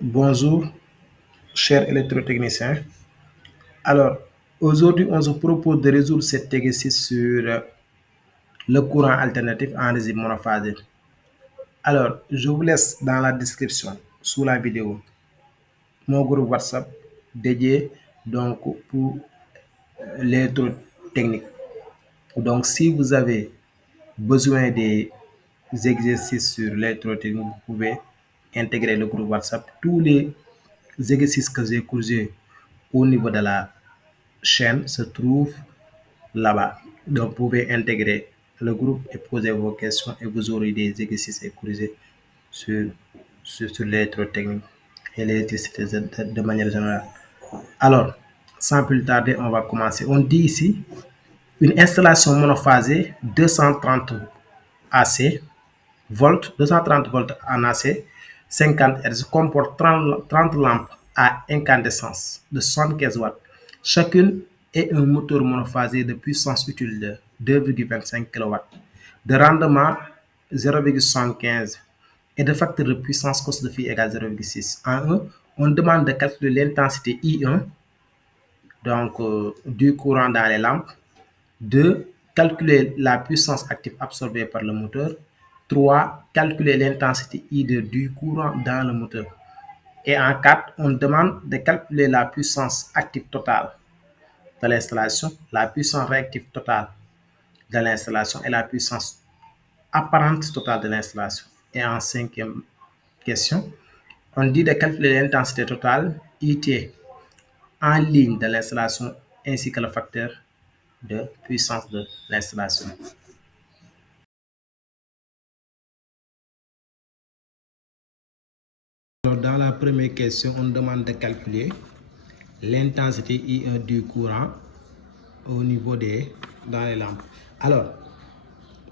Bonjour, chers électrotechniciens. Alors, aujourd'hui, on se propose de résoudre cet exercice sur le courant alternatif en régime monophasé. Alors, je vous laisse dans la description, sous la vidéo, mon groupe WhatsApp dédié donc pour l'électrotechnique. Donc, si vous avez besoin des exercices sur l'électrotechnique, vous pouvez intégrer le groupe WhatsApp. Tous les exercices que j'ai causés au niveau de la chaîne se trouvent là-bas. Donc, vous pouvez intégrer le groupe et poser vos questions et vous aurez des exercices et corrigés sur, sur l'électrotechnique et l'électricité de manière générale. Alors, sans plus tarder, on va commencer. On dit ici une installation monophasée 230 AC volts, 230 volts en AC, 50 Hz, comporte 30 lampes à incandescence de 75 watts. Chacune est un moteur monophasé de puissance utile de 2,25 kW, de rendement 0,75 et de facteur de puissance cos de phi égale 0,6. En 1, on demande de calculer l'intensité I1 donc du courant dans les lampes. 2. Calculer la puissance active absorbée par le moteur. 3. Calculer l'intensité I2 du courant dans le moteur. Et en 4, on demande de calculer la puissance active totale de l'installation, la puissance réactive totale de l'installation et la puissance apparente totale de l'installation. Et en 5e question, on dit de calculer l'intensité totale IT en ligne de l'installation ainsi que le facteur de puissance de l'installation. Alors, dans la première question, on demande de calculer l'intensité I1 du courant au niveau dans les lampes. Alors,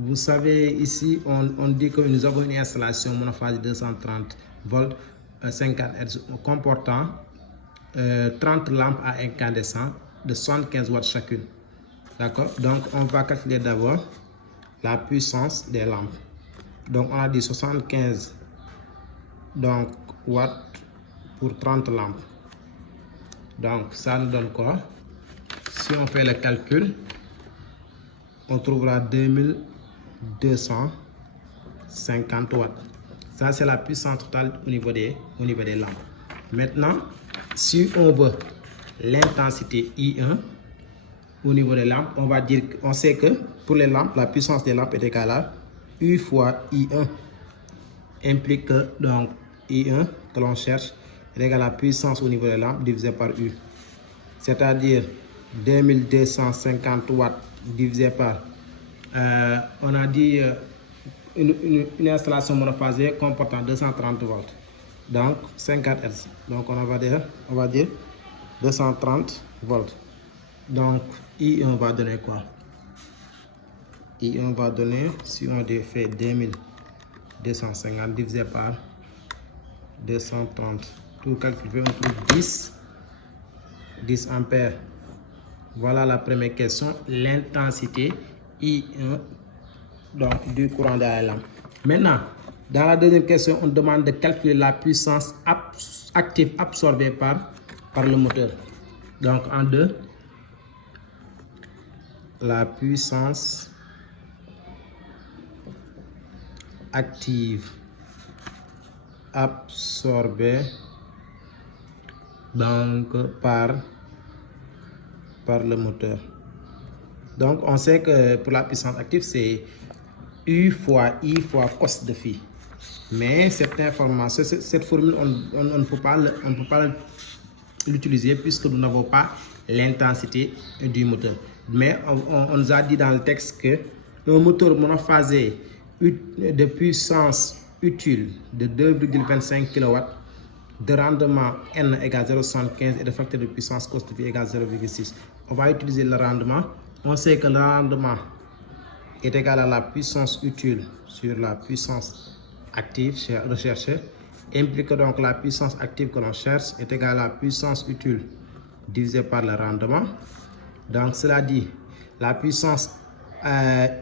vous savez, ici, on dit que nous avons une installation monophasée de 230 volts, 50 Hz, comportant 30 lampes à incandescent de 75 watts chacune. D'accord? Donc, on va calculer d'abord la puissance des lampes. Donc, on a dit 75 donc, watts pour 30 lampes. Donc, ça nous donne quoi? Si on fait le calcul, on trouvera 2250 watts. Ça, c'est la puissance totale au niveau des lampes. Maintenant, si on veut l'intensité I1 au niveau des lampes, on va dire qu'on sait que pour les lampes, la puissance des lampes est égale à U fois I1. Implique que donc I1 que l'on cherche est égal à la puissance au niveau des lampes divisé par U. C'est-à-dire 2250 watts divisé par, on a dit une installation monophasée comportant 230 volts. Donc 50 Hz. Donc on va dire 230 volts. Donc I1 va donner quoi? I1 va donner, si on fait 2250 divisé par 230, tout calculé, on trouve 10 ampères. Voilà la première question, l'intensité I1 donc, du courant dans la lampe. Maintenant, dans la deuxième question, on demande de calculer la puissance active absorbée par le moteur. Donc, en 2, la puissance active absorbée donc par le moteur. Donc on sait que pour la puissance active c'est U fois I fois cos de phi. Mais cette information, cette formule, on ne peut pas l'utiliser puisque nous n'avons pas l'intensité du moteur. Mais on nous a dit dans le texte que un moteur monophasé de puissance utile de 2,25 kW, de rendement N égale 0,75 et de facteur de puissance cos de phi égale 0,6. On va utiliser le rendement. On sait que le rendement est égal à la puissance utile sur la puissance active recherchée. Implique donc la puissance active que l'on cherche est égale à la puissance utile divisé par le rendement. Donc, cela dit, la puissance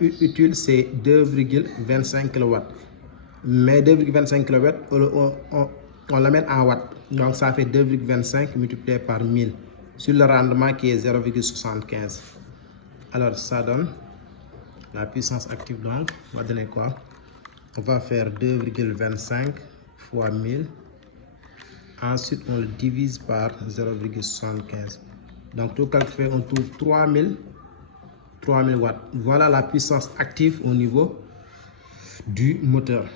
utile, c'est 2,25 kW. Mais 2,25 kW, on l'amène en watts. Donc, ça fait 2,25 multiplié par 1000 sur le rendement qui est 0,75. Alors, ça donne la puissance active. Donc, on va donner quoi? On va faire 2,25 fois 1000. Ensuite, on le divise par 0,75. Donc, tout calculé, on trouve 3000 watts. Voilà la puissance active au niveau du moteur.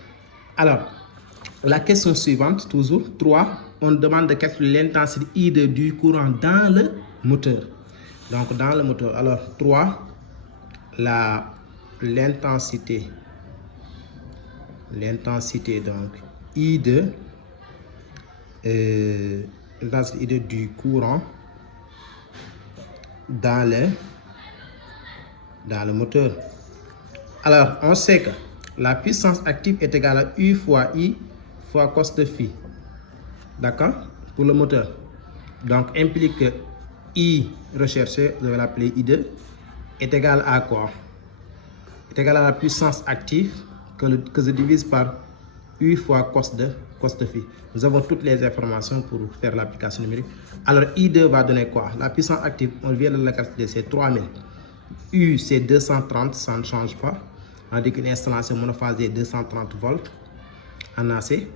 Alors, la question suivante, toujours 3, on demande de calculer l'intensité I2 du courant dans le moteur. Donc, dans le moteur, alors 3, l'intensité donc I2, l'intensité I2 du courant dans le moteur. Alors, on sait que la puissance active est égale à U fois I fois cos de phi. D'accord? Pour le moteur. Donc, implique que I recherché, je vais l'appeler I2, est égal à quoi? Est égal à la puissance active que je divise par U fois cos de phi. Nous avons toutes les informations pour faire l'application numérique. Alors, I2 va donner quoi? La puissance active, on vient de la calculer, c'est 3000. U, c'est 230, ça ne change pas. On dit qu'une installation monophasée est 230 volts en AC.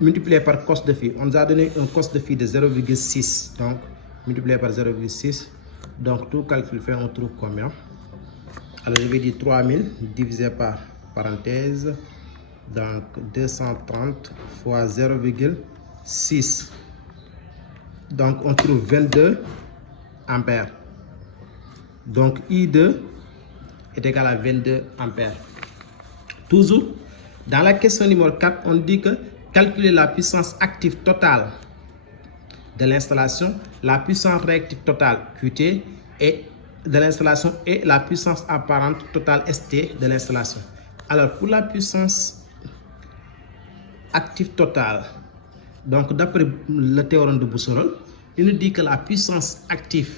Multiplié par cos de phi. On nous a donné un cos de phi de 0,6. Donc, multiplié par 0,6. Donc, tout calcul fait, on trouve combien? Alors, je vais dire 3000 divisé par parenthèse. Donc, 230 fois 0,6. Donc, on trouve 22 ampères. Donc, I2 est égal à 22 ampères. Toujours, dans la question numéro 4, on dit que calculer la puissance active totale de l'installation, la puissance réactive totale QT et de l'installation et la puissance apparente totale ST de l'installation. Alors, pour la puissance active totale, donc d'après le théorème de Bousserolles, il nous dit que la puissance active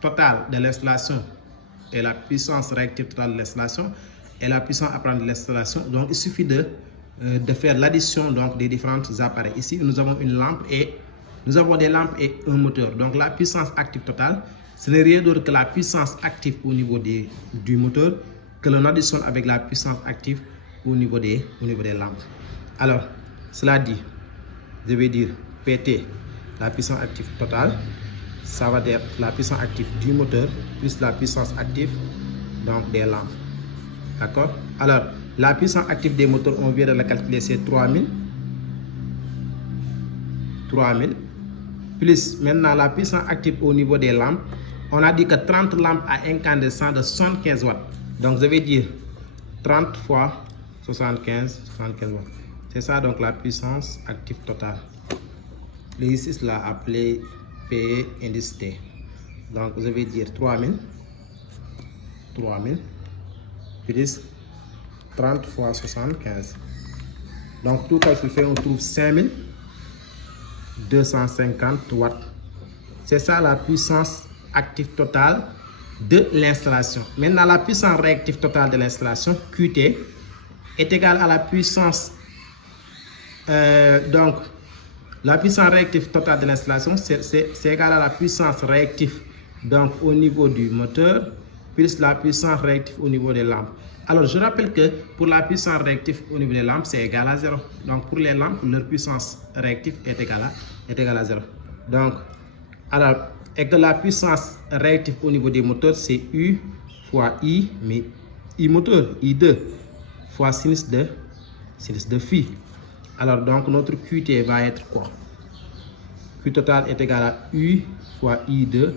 totale de l'installation et la puissance réactive totale de l'installation et la puissance apparente de l'installation. Donc, il suffit de faire l'addition donc des différents appareils. Ici, nous avons une lampe et nous avons des lampes et un moteur. Donc, la puissance active totale, ce n'est rien d'autre que la puissance active au niveau du moteur que l'on additionne avec la puissance active au niveau des lampes. Alors, cela dit, je vais dire PT, la puissance active totale, ça va être la puissance active du moteur plus la puissance active donc des lampes. D'accord? Alors, la puissance active des moteurs, on vient de la calculer, c'est 3000. Plus maintenant la puissance active au niveau des lampes. On a dit que 30 lampes à incandescent de 75 watts. Donc, je vais dire 30 fois 75 watts. C'est ça donc la puissance active totale. L'exercice l'a appelé P indice T. Donc, je vais dire 3000 plus 30 fois 75. Donc, tout calcul fait, on trouve 5250 watts. C'est ça la puissance active totale de l'installation. Maintenant, la puissance réactive totale de l'installation, QT, est égale à la puissance. Donc, la puissance réactive totale de l'installation, c'est égal à la puissance réactive donc au niveau du moteur plus la puissance réactive au niveau des lampes. Alors, je rappelle que pour la puissance réactive au niveau des lampes, c'est égal à 0. Donc, pour les lampes, leur puissance réactive est égale à 0. Donc, alors, et que la puissance réactive au niveau des moteurs, c'est U fois I, mais I moteur, I2, fois sinus de phi. Alors, donc, notre QT va être quoi? Q total est égal à U fois I2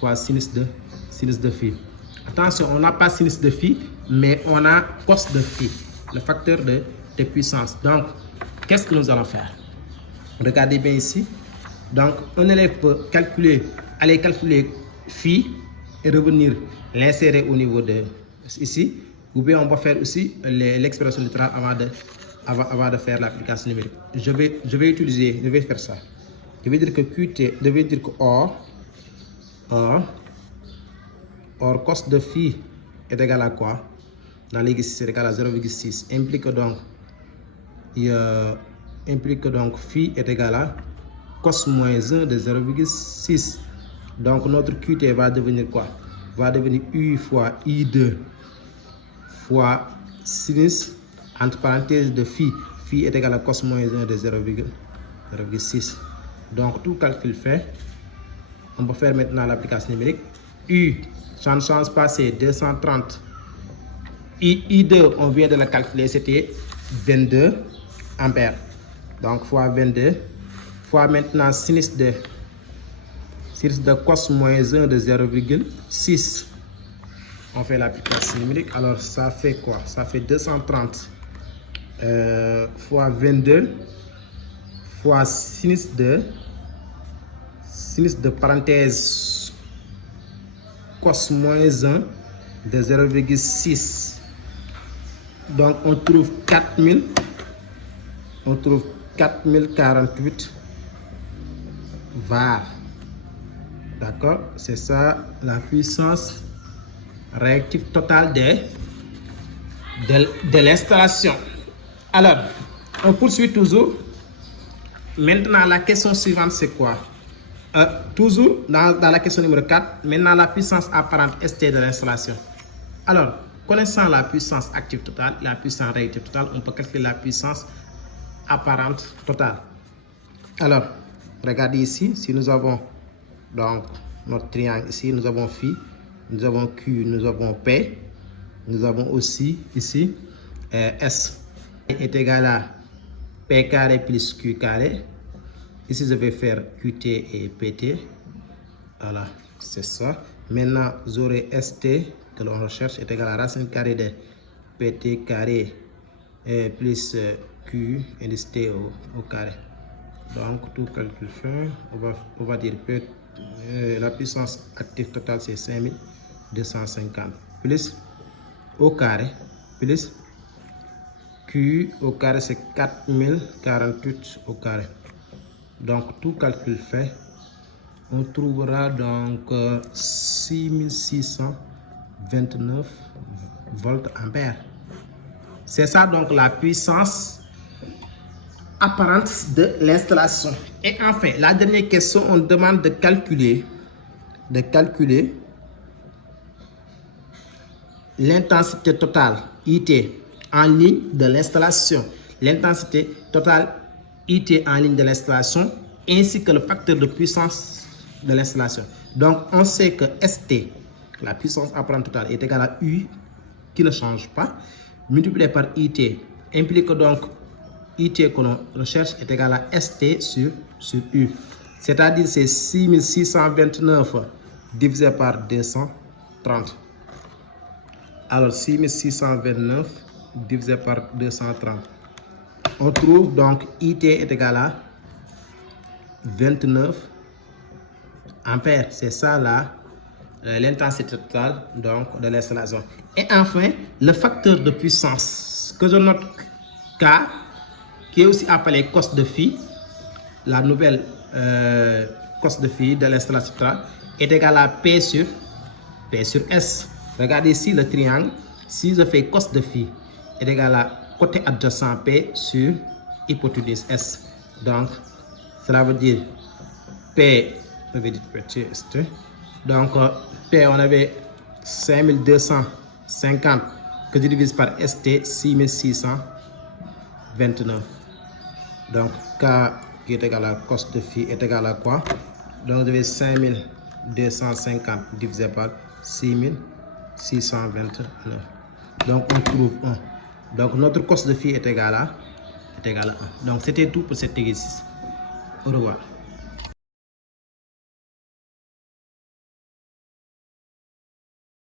fois sinus de phi. Attention, on n'a pas sinus de phi, mais on a cos de phi, le facteur de puissance. Donc, qu'est-ce que nous allons faire? Regardez bien ici. Donc, un élève peut aller calculer phi et revenir l'insérer au niveau de ici. Ou bien on va faire aussi l'expression littérale avant de faire l'application numérique. Je vais faire ça. Je vais dire que QT, je vais dire que or Or, cos de phi est égal à quoi? Dans l'exercice, c'est égal à 0,6. Implique donc phi est égal à cos moins 1 de 0,6. Donc, notre QT va devenir quoi? Va devenir U fois I2 fois sinus, entre parenthèses, de phi. Phi est égal à cos moins 1 de 0,6. Donc, tout calcul fait, on va faire maintenant l'application numérique. U, ça ne change pas, c'est 230. I2, on vient de la calculer, c'était 22 ampères. Donc, fois 22, fois maintenant sinus de cos moins 1 de 0,6. On fait l'application numérique. Alors, ça fait quoi? Ça fait 230 fois 22 fois sinus de parenthèse cos moins 1 de 0,6. Donc, on trouve 4048 var. D'accord? C'est ça la puissance réactive totale de l'installation. Alors, on poursuit toujours. Maintenant, la question suivante, c'est quoi? Toujours dans la question numéro 4, maintenant la puissance apparente ST de l'installation. Alors, connaissant la puissance active totale, la puissance réactive totale, on peut calculer la puissance apparente totale. Alors, regardez ici, si nous avons donc notre triangle ici, nous avons phi, nous avons Q, nous avons P, nous avons aussi ici S est égal à P carré plus Q carré. Ici, je vais faire QT et PT. Voilà, c'est ça. Maintenant, j'aurai ST que l'on recherche est égal à racine carrée de PT carré plus Q indice T au carré. Donc, tout calcul fait, on va dire que la puissance active totale, c'est 5250 plus au carré plus Q au carré, c'est 4048 au carré. Donc, tout calcul fait, on trouvera donc 6629 volts ampères. C'est ça donc la puissance apparente de l'installation. Et enfin, la dernière question, on demande de calculer l'intensité totale IT en ligne de l'installation. L'intensité totale IT en ligne de l'installation ainsi que le facteur de puissance de l'installation. Donc, on sait que ST, la puissance apparente totale, est égale à U, qui ne change pas, multiplié par IT, implique donc IT que l'on recherche est égal à ST sur U. C'est-à-dire c'est 6629 divisé par 230. Alors 6629 divisé par 230. On trouve donc IT est égal à 29 ampères. C'est ça là, l'intensité totale donc, de l'installation. Et enfin, le facteur de puissance que je note K, qui est aussi appelé cos de phi, la nouvelle cos de phi de l'installation totale, est égal à P sur S. Regardez ici le triangle. Si je fais cos de phi est égal à côté adjacent P sur hypoténuse S. Donc, cela veut dire P, je vais dire P, donc P, on avait 5250 que je divise par ST, 6629. Donc, K qui est égal à cos de phi est égal à quoi? Donc, je vais 5250 divisé par 6629. Donc, on trouve 1. Donc, notre cos de phi est égal à 1. Donc, c'était tout pour cet exercice. Au revoir.